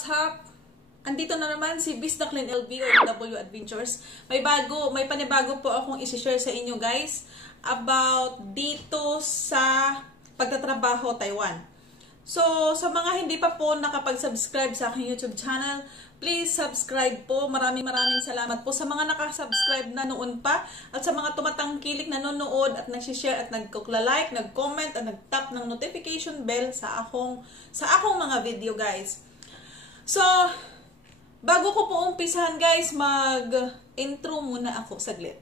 what's up? Andito na naman si Biz Daklin LB o W Adventures. May panibago po akong isi-share sa inyo guys about dito sa pagtatrabaho Taiwan. So, sa mga hindi pa po nakapag-subscribe sa aking YouTube channel, please subscribe po. Maraming salamat po sa mga nakasubscribe na noon pa at sa mga tumatangkilik na nanonood at nag-share at nagkukla-like, nag-comment at nag-tap ng notification bell sa akong mga video guys. So, bago ko po umpisahan guys, mag-intro muna ako saglit.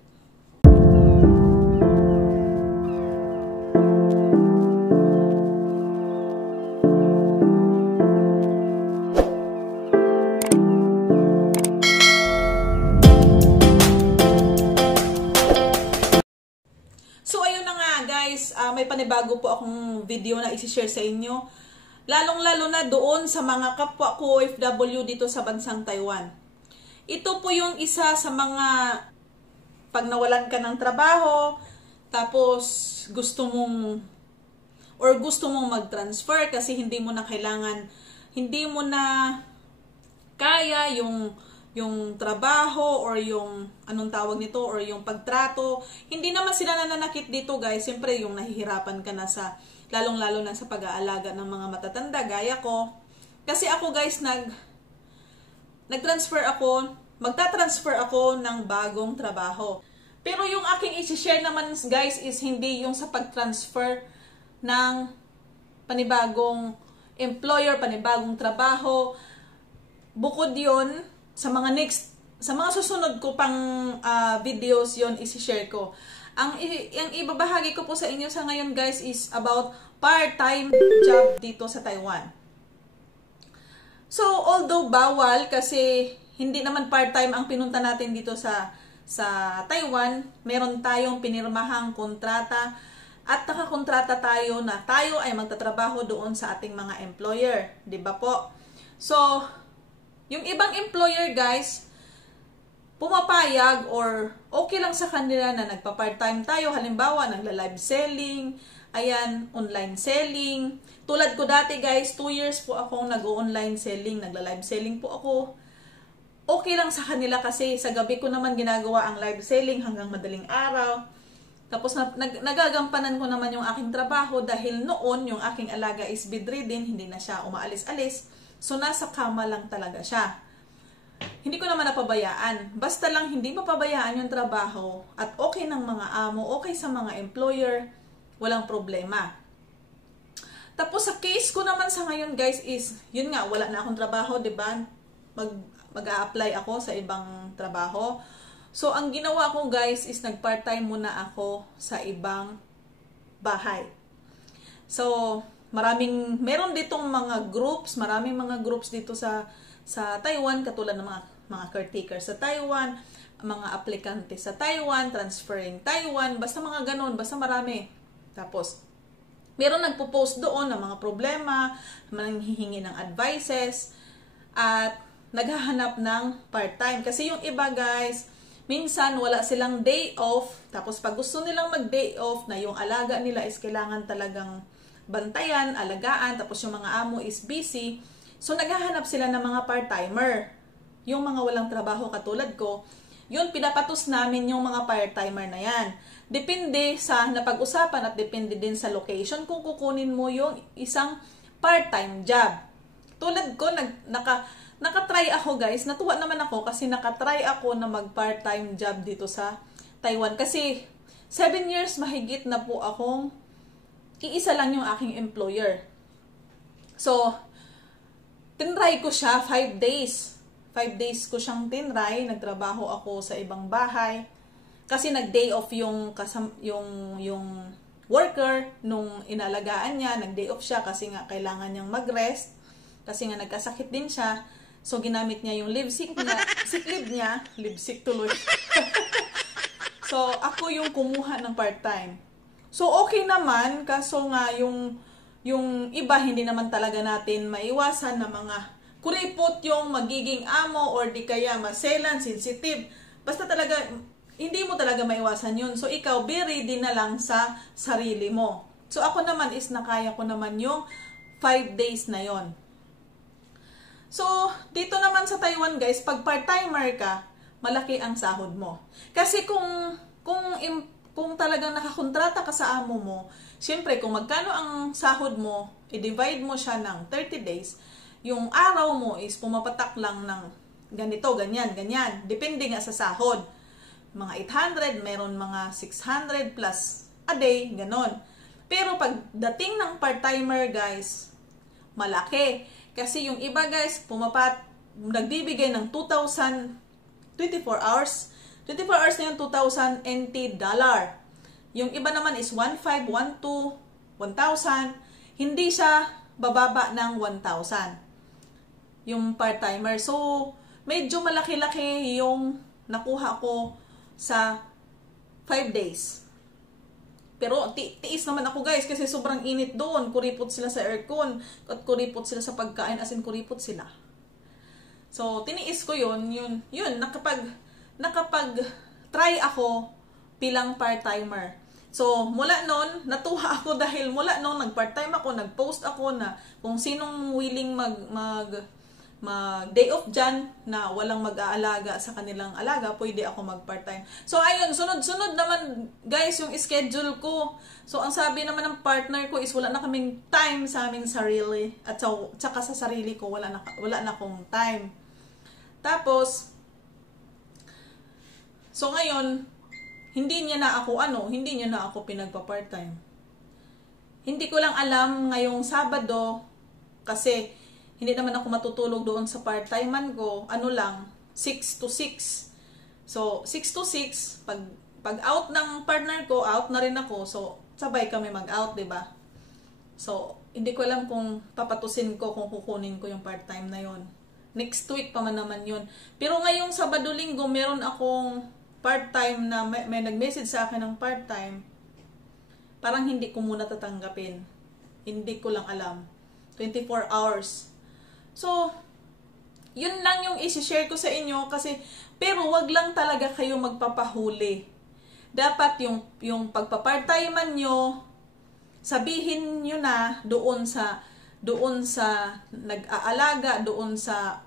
So, ayun na nga guys, may panibago po akong video na isi-share sa inyo. Lalong-lalo na doon sa mga kapwa ko OFW dito sa bansang Taiwan. Ito po yung isa sa mga pag nawalan ka ng trabaho, tapos gusto mong mag-transfer kasi hindi mo na kaya yung trabaho or yung anong tawag nito or yung pagtrato. Hindi naman sila nananakit dito guys. Siyempre yung nahihirapan ka na sa lalong-lalo na sa pag-aalaga ng mga matatanda gaya ko. Kasi ako guys magta-transfer ako ng bagong trabaho. Pero yung aking i-share naman guys is hindi yung sa pag-transfer ng panibagong employer, panibagong trabaho. Bukod yon sa mga susunod ko pang videos yon i-share ko. Ang ibabahagi ko po sa inyo sa ngayon guys is about part-time job dito sa Taiwan. So, although bawal kasi hindi naman part-time ang pinunta natin dito sa Taiwan, meron tayong pinirmahang kontrata at nakakontrata tayo na tayo ay magtatrabaho doon sa ating mga employer. 'Di ba po? So, yung ibang employer guys, pumapayag or okay lang sa kanila na nagpa-part-time tayo. Halimbawa, nagla-live selling, ayan, online selling. Tulad ko dati guys, 2 years po akong nag-online selling, nagla-live selling po ako. Okay lang sa kanila kasi sa gabi ko naman ginagawa ang live selling hanggang madaling araw. Tapos nagagampanan ko naman yung aking trabaho dahil noon yung aking alaga is bedridden, hindi na siya umaalis-alis. So nasa kama lang talaga siya. Hindi ko naman napabayaan. Basta lang hindi mapabayaan yung trabaho at okay ng mga amo, okay sa mga employer, walang problema. Tapos sa case ko naman sa ngayon guys is, yun nga, wala na akong trabaho, diba? Mag-a-apply ako sa ibang trabaho. So ang ginawa ko guys is nag-part-time muna ako sa ibang bahay. So meron ditong mga groups, maraming mga groups dito sa Taiwan, katulad ng mga caretakers sa Taiwan, mga aplikante sa Taiwan, transferring Taiwan, basta mga ganon, basta marami. Tapos, meron nagpo-post doon ng mga problema, nanghihingi ng advices, at naghahanap ng part-time. Kasi yung iba guys, minsan wala silang day off, tapos pag gusto nilang mag-day off na yung alaga nila is kailangan talagang bantayan, alagaan, tapos yung mga amo is busy, so naghahanap sila ng mga part-timer. Yung mga walang trabaho katulad ko, yun pinapatos namin yung mga part-timer na yan. Depende sa napag-usapan at depende din sa location kung kukunin mo yung isang part-time job. Tulad ko, nakatry ako guys, natuwa naman ako kasi nakatry ako na mag-part-time job dito sa Taiwan. Kasi 7 years mahigit na po akong iisa lang yung aking employer. So, tinry ko siya 5 days. 5 days ko siyang tinry. Nagtrabaho ako sa ibang bahay. Kasi nag-day off yung worker nung inalagaan niya. Nag-day off siya kasi nga kailangan niyang mag-rest. Kasi nga nagkasakit din siya. So, ginamit niya yung sick leave niya. Live sick tuloy. So, ako yung kumuha ng part-time. So, okay naman. Kaso nga yung iba, hindi naman talaga natin maiwasan na mga kuripot yung magiging amo or di kaya maselan, sensitive. Basta talaga, hindi mo talaga maiwasan yun. So, ikaw, be ready na lang sa sarili mo. So, ako naman is nakaya ko naman yung 5 days na yon. So, dito naman sa Taiwan guys, pag part-timer ka, malaki ang sahod mo. Kasi kung talagang nakakontrata ka sa amo mo, syempre kung magkano ang sahod mo, i-divide mo siya ng 30 days, yung araw mo is pumapatak lang ng ganito, ganyan, ganyan. Depende nga sa sahod. Mga 800, meron mga 600 plus a day, ganon. Pero pag dating ng part-timer guys, malaki. Kasi yung iba guys, nagbibigay ng 2,000, 24 hours. 24 hours na yung 2,000 NT dollar. Yung iba naman is 1,500, 1,200, 1,000. Hindi siya bababa ng 1,000. Yung part-timer. So, medyo malaki-laki yung nakuha ko sa 5 days. Pero tiis naman ako guys kasi sobrang init doon. Kuripot sila sa aircon at kuripot sila sa pagkain, as in kuripot sila. So tiniis ko yun, nakapag-try ako bilang part-timer. So mula noon, natuwa ako dahil mula noon nag-part-time ako, nag-post ako na kung sinong willing mag day off dyan na walang mag-aalaga sa kanilang alaga, pwede ako mag-part-time. So, ayun, sunod-sunod naman, guys, yung schedule ko. So, ang sabi naman ng partner ko is wala na kaming time sa aming sarili. At saka sa sarili ko, wala na akong time. Tapos, so ngayon, hindi niya na ako pinagpa-part-time. Hindi ko lang alam ngayong Sabado, kasi hindi naman ako matutulog doon sa part-timean ko. 6 to 6. So, 6 to 6, pag out ng partner ko, out na rin ako. So, sabay kami mag-out, 'di ba? So, hindi ko alam kung papatusin ko kung kukunin ko yung part-time na yon. Next week pa man naman yun. Pero ngayong Sabado-Linggo, meron akong part-time na may nag-message sa akin ng part-time. Parang hindi ko muna tatanggapin. Hindi ko lang alam. 24 hours. So, yun lang yung isi-share ko sa inyo pero wag lang talaga kayo magpapahuli. Dapat yung pagpa-part-timean nyo, sabihin nyo na doon sa nag-aalaga, doon sa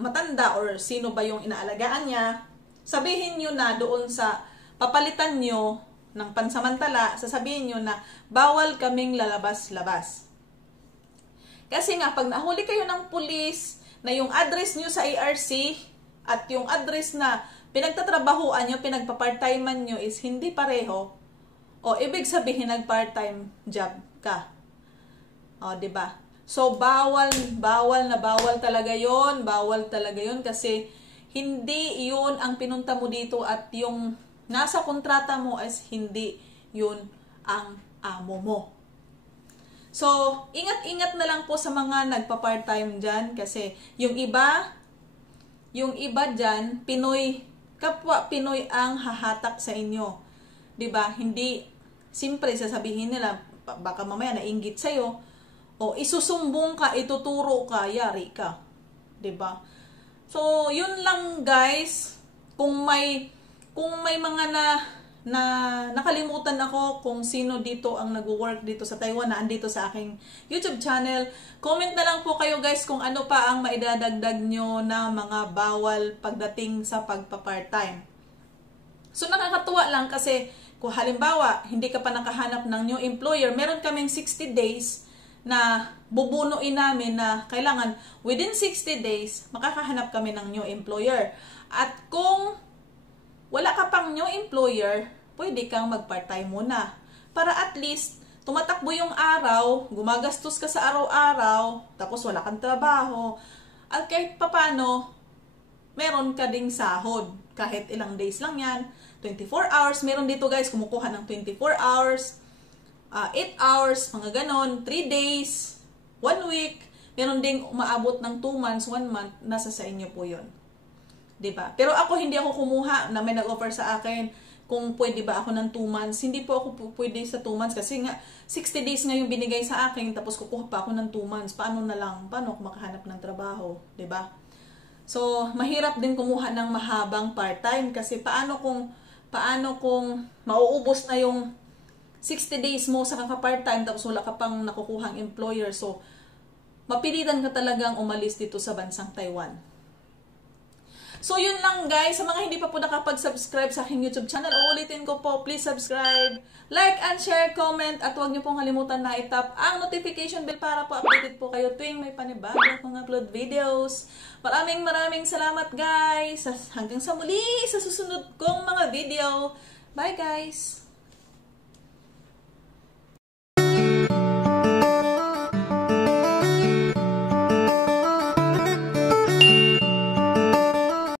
matanda or sino ba yung inaalagaan niya, sabihin nyo na doon sa papalitan nyo ng pansamantala, sasabihin nyo na bawal kaming lalabas-labas. Kasi nga, pag nahuli kayo ng pulis na yung address nyo sa ARC at yung address na pinagtatrabahuan nyo, pinagpa-part-timean nyo is hindi pareho, ibig sabihin nag-part-time job ka. Diba? So, bawal talaga yon. Bawal talaga yon kasi hindi yun ang pinunta mo dito at yung nasa kontrata mo is hindi yun ang amo mo. So, ingat-ingat na lang po sa mga nagpa-part-time dyan kasi yung iba dyan, kapwa Pinoy ang hahatak sa inyo. 'Di ba? Hindi, simpre sasabihin nila, baka mamaya nainggit sa'yo, o isusumbong ka, ituturo ka, yari ka. 'Di ba? So, yun lang guys. Kung may mga na nakalimutan ako kung sino dito ang nag-work dito sa Taiwan na andito sa aking YouTube channel, comment na lang po kayo guys kung ano pa ang maidadagdag nyo na mga bawal pagdating sa pagpa-part-time. So nakakatuwa lang kasi kung halimbawa hindi ka pa nakahanap ng new employer, meron kaming 60 days na bubunuin namin na kailangan within 60 days makakahanap kami ng new employer. At kung wala ka pang new employer, pwede kang mag-part-time muna. Para at least, tumatakbo yung araw, gumagastos ka sa araw-araw, tapos wala kang trabaho, at kahit papano, meron ka ding sahod. Kahit ilang days lang yan, 24 hours, meron dito guys, kumukuha ng 24 hours, 8 hours, mga ganon, 3 days, 1 week, meron ding umaabot ng 2 months, 1 month, nasa sa inyo po yun. Diba? Pero ako hindi ako kumuha na may nag-offer sa akin kung pwede ba ako ng 2 months. Hindi po ako pwede sa 2 months kasi nga 60 days nga yung binigay sa akin tapos kukuha pa ako ng 2 months. Paano ako makahanap ng trabaho? Diba? So, mahirap din kumuha ng mahabang part-time kasi paano kung mauubos na yung 60 days mo sa kaka-part-time tapos wala ka pang nakukuhang employer. So, mapilitan ka talagang umalis dito sa bansang Taiwan. So yun lang guys, sa mga hindi pa po nakapag-subscribe sa aking YouTube channel, uulitin ko po, please subscribe, like and share, comment, at huwag niyo pong kalimutan na itap ang notification bell para po updated po kayo tuwing may panibago akong upload videos. Maraming salamat guys, hanggang sa muli sa susunod kong mga video. Bye guys!